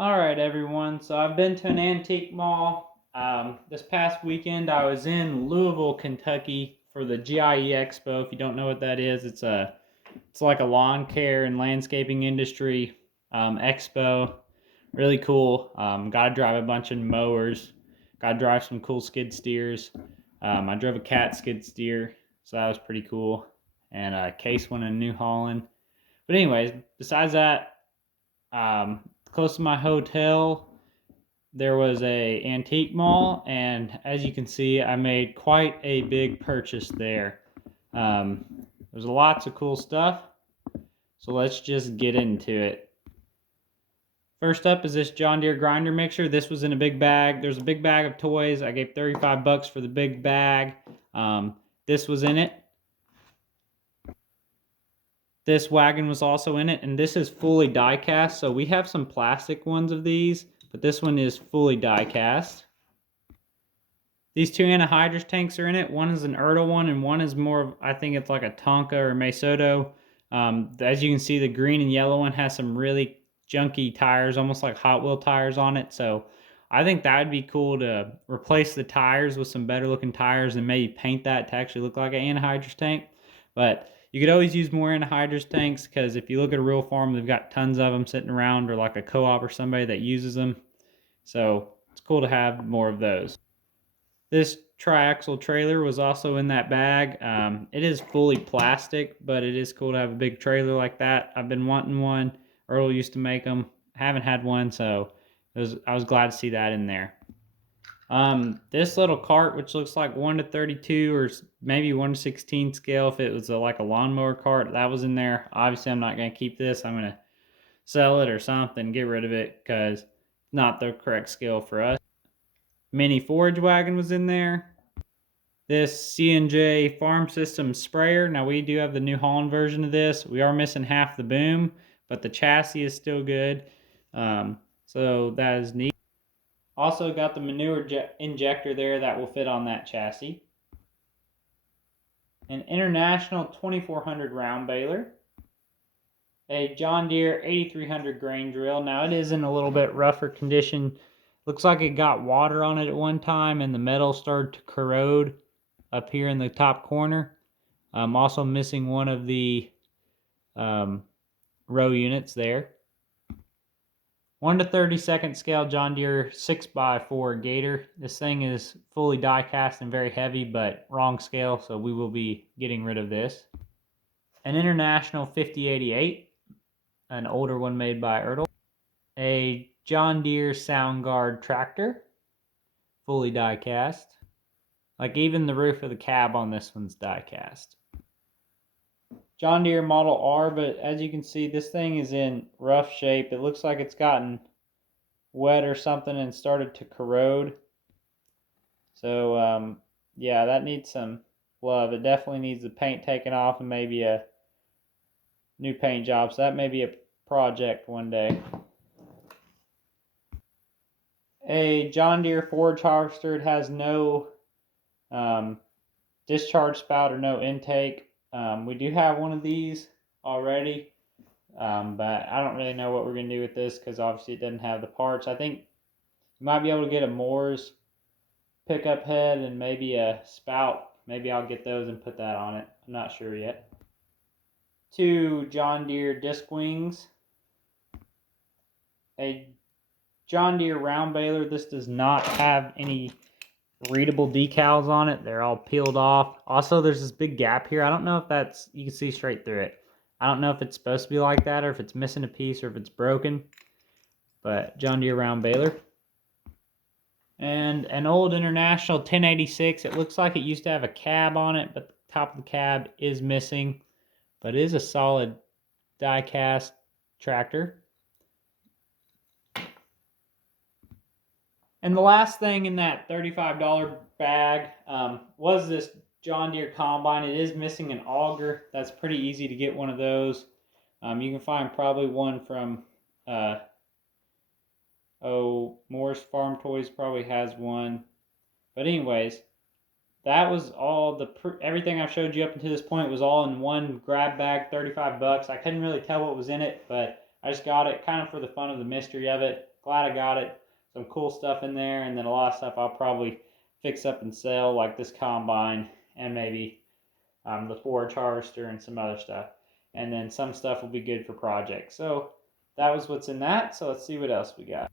All right, everyone. So I've been to an antique mall. This past weekend, I was in Louisville, Kentucky for the GIE Expo. If you don't know what that is, it's like a lawn care and landscaping industry expo. Really cool. Got to drive a bunch of mowers. Got to drive some cool skid steers. I drove a cat skid steer, so that was pretty cool. And Case went in New Holland. But anyways, besides that, close to my hotel, there was a antique mall, and as you can see, I made quite a big purchase there. There's lots of cool stuff, so let's just get into it. First up is this John Deere grinder mixer. This was in a big bag. There's a big bag of toys. I gave 35 bucks for the big bag. This was in it. This wagon was also in it, and this is fully die cast. So we have some plastic ones of these, but this one is fully die cast. These two anhydrous tanks are in it. One is an Ertl one, and one is more of, I think it's like a Tonka or Mesoto. As you can see, the green and yellow one has some really junky tires, almost like Hot Wheel tires on it. So I think that would be cool to replace the tires with some better looking tires and maybe paint that to actually look like an anhydrous tank. But you could always use more anhydrous tanks, because if you look at a real farm, they've got tons of them sitting around, or like a co-op or somebody that uses them. So it's cool to have more of those. This triaxle trailer was also in that bag. It is fully plastic, but it is cool to have a big trailer like that. I've been wanting one. Earl used to make them. Haven't had one, so I was glad to see that in there. This little cart, which looks like 1 to 32 or maybe 1 to 16 scale, if it was like a lawnmower cart, that was in there. Obviously, I'm not going to keep this. I'm going to sell it or something, get rid of it, because it's not the correct scale for us. Mini forage wagon was in there. This C&J Farm System sprayer. Now we do have the New Holland version of this. We are missing half the boom, but the chassis is still good. So that is neat. Also got the manure injector there that will fit on that chassis. An International 2400 round baler. A John Deere 8300 grain drill. Now it is in a little bit rougher condition. Looks like it got water on it at one time and the metal started to corrode up here in the top corner. I'm also missing one of the row units there. 1 to 32nd scale John Deere 6x4 Gator. This thing is fully die cast and very heavy, but wrong scale, so we will be getting rid of this. An International 5088, an older one made by Ertl. A John Deere Soundguard tractor, fully die cast. Like even the roof of the cab on this one's die cast. John Deere Model R, but as you can see, this thing is in rough shape. It looks like it's gotten wet or something and started to corrode. So yeah, that needs some love. It definitely needs the paint taken off and maybe a new paint job. So that may be a project one day. A John Deere forage harvester. It has no discharge spout or no intake. We do have one of these already, but I don't really know what we're going to do with this, because obviously it doesn't have the parts. I think you might be able to get a Moore's pickup head and maybe a spout. Maybe I'll get those and put that on it. I'm not sure yet. 2 John Deere disc wings. A John Deere round baler. This does not have any readable decals on it. They're all peeled off. Also, there's this big gap here. I don't know if that's, you can see straight through it. I don't know if it's supposed to be like that, or if it's missing a piece, or if it's broken. But John Deere round baler. And an old International 1086. It looks like it used to have a cab on it, but the top of the cab is missing. But it is a solid die cast tractor. And the last thing in that $35 bag was this John Deere combine. It is missing an auger. That's pretty easy to get one of those. You can find probably one from Moore's Farm Toys probably has one. But anyways, that was all everything I've showed you up until this point was all in one grab bag, 35 bucks. I couldn't really tell what was in it, but I just got it kind of for the fun of the mystery of it. Glad I got it. Some cool stuff in there, and then a lot of stuff I'll probably fix up and sell, like this combine and maybe the forage harvester and some other stuff. And then some stuff will be good for projects. So that was what's in that. So let's see what else we got.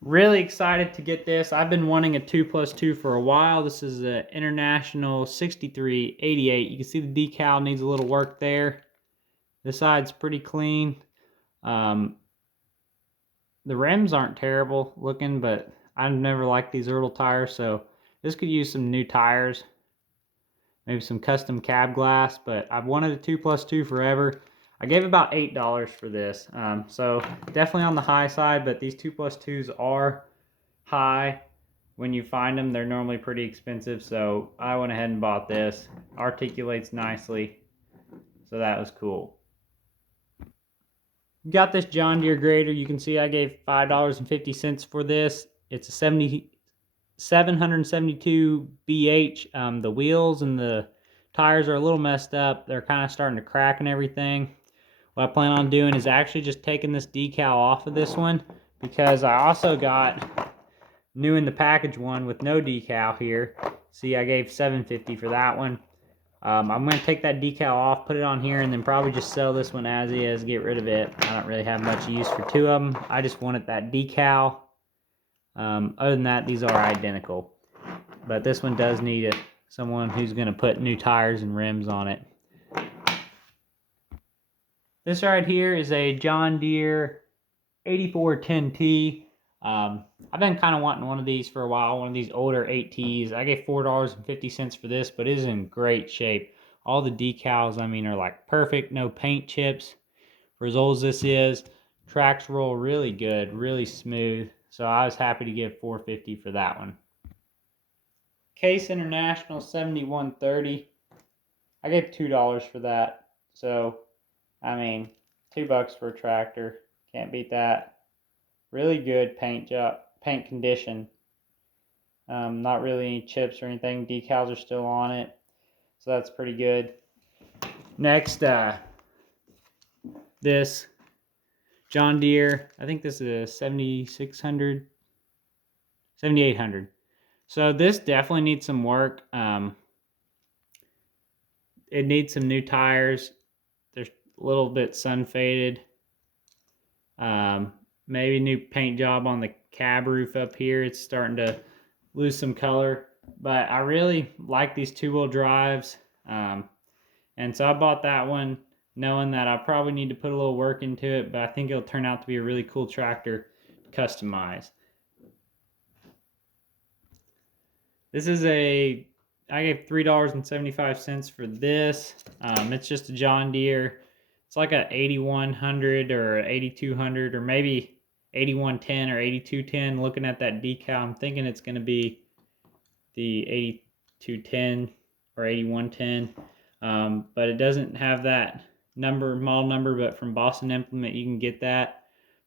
Really excited to get this. I've been wanting a 2+2 for a while. This is an International 6388. You can see the decal needs a little work there. This side's pretty clean. The rims aren't terrible looking, but I've never liked these Ertl tires, so this could use some new tires. Maybe some custom cab glass, but I've wanted a 2+2 forever. I gave about $8 for this, so definitely on the high side, but these 2+2s are high. When you find them, they're normally pretty expensive, so I went ahead and bought this. Articulates nicely, so that was cool. Got this John Deere grader. You can see I gave $5.50 for this. It's a 772 BH. The wheels and the tires are a little messed up. They're kind of starting to crack and everything. What I plan on doing is actually just taking this decal off of this one, because I also got new in the package one with no decal here. See, I gave $7.50 for that one. I'm going to take that decal off, put it on here, and then probably just sell this one as is, get rid of it. I don't really have much use for two of them. I just wanted that decal. Other than that, these are identical. But this one does need someone who's going to put new tires and rims on it. This right here is a John Deere 8410T. I've been kind of wanting one of these for a while, one of these older 8Ts. I gave $4.50 for this, but it is in great shape. All the decals, I mean, are like perfect, no paint chips. For as old as this is, tracks roll really good, really smooth. So I was happy to give $4.50 for that one. Case International 7130. I gave $2 for that. So, I mean, $2 for a tractor. Can't beat that. Really good paint job, paint condition. Not really any chips or anything. Decals are still on it. So that's pretty good. Next, this John Deere. I think this is a 7600, 7800. So this definitely needs some work. It needs some new tires. They're a little bit sun faded. Maybe new paint job on the cab roof up here. It's starting to lose some color, but I really like these two-wheel drives. And so I bought that one knowing that I probably need to put a little work into it, but I think it'll turn out to be a really cool tractor to customize. This is I gave $3.75 for this. It's just a John Deere. It's like a 8100 or 8200 or maybe 8110 or 8210. Looking at that decal, I'm thinking it's going to be the 8210 or 8110. But it doesn't have that model number, but from Boston Implement you can get that.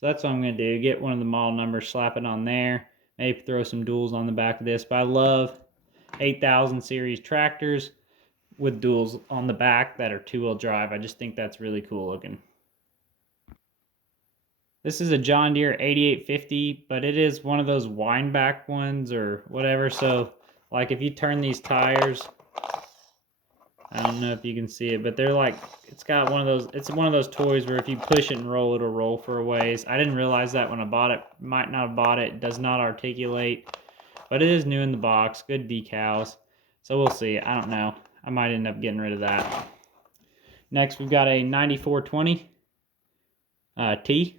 So that's what I'm going to do. Get one of the model numbers, slap it on there. Maybe throw some duals on the back of this. But I love 8000 series tractors with duals on the back that are two-wheel drive. I just think that's really cool looking. This is a John Deere 8850, but it is one of those wind back ones or whatever. So like if you turn these tires, I don't know if you can see it, but they're like, it's got one of those, it's one of those toys where if you push it and roll, it'll roll for a ways. I didn't realize that when I bought it. Might not have bought it. It does not articulate, but it is new in the box. Good decals. So we'll see. I don't know. I might end up getting rid of that. Next, we've got a 9420 T.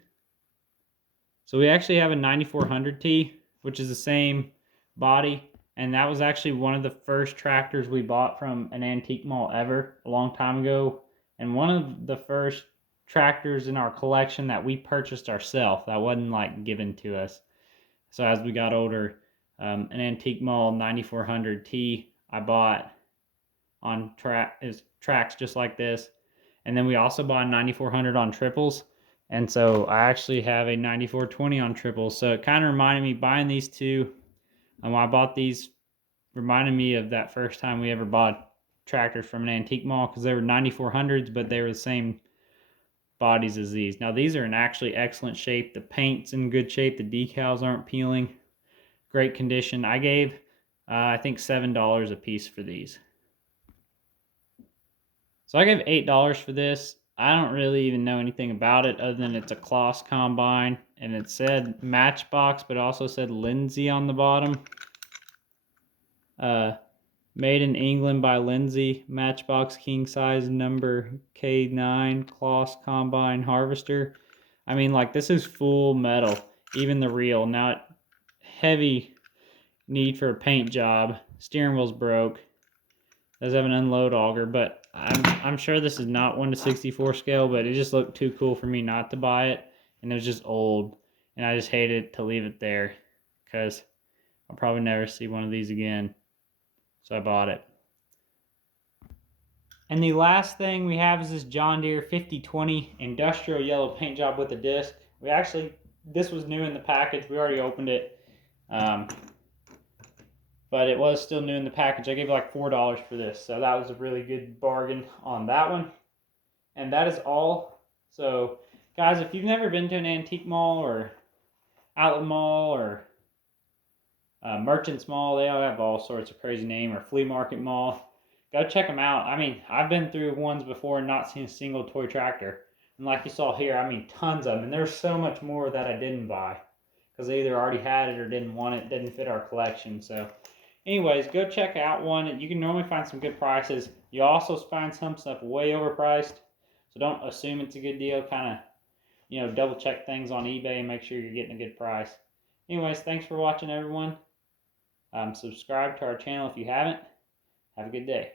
So we actually have a 9400 T, which is the same body. And that was actually one of the first tractors we bought from an antique mall ever a long time ago. And one of the first tractors in our collection that we purchased ourselves. That wasn't like given to us. So as we got older, an antique mall 9400 T I bought on tracks just like this. And then we also bought a 9400 on triples. And so I actually have a 9420 on triples. So it kind of reminded me, buying these two, and when I bought these, reminded me of that first time we ever bought tractors from an antique mall, because they were 9400s, but they were the same bodies as these. Now these are in actually excellent shape. The paint's in good shape. The decals aren't peeling. Great condition. I gave, I think $7 a piece for these. So I gave $8 for this. I don't really even know anything about it other than it's a Kloss combine, and it said Matchbox, but it also said Lindsay on the bottom. Made in England by Lindsay, Matchbox king size number K9 Kloss combine harvester. I mean, like, this is full metal, even the reel. Now, heavy need for a paint job. Steering wheel's broke. Does have an unload auger, but I'm sure this is not 1:64 scale, but it just looked too cool for me not to buy it, and it was just old, and I just hated to leave it there because I'll probably never see one of these again, so I bought it. And the last thing we have is this John Deere 5020 industrial yellow paint job with a disc. This was new in the package. We already opened it. But it was still new in the package. I gave like $4 for this, so that was a really good bargain on that one. And that is all. So, guys, if you've never been to an antique mall or outlet mall or merchants mall, they all have all sorts of crazy name, or flea market mall, go check them out. I mean, I've been through ones before and not seen a single toy tractor. And like you saw here, I mean, tons of them. And there's so much more that I didn't buy because they either already had it or didn't want it, didn't fit our collection. So anyways, go check out one. You can normally find some good prices. You also find some stuff way overpriced. So don't assume it's a good deal. Kind of, double check things on eBay and make sure you're getting a good price. Anyways, thanks for watching, everyone. Subscribe to our channel if you haven't. Have a good day.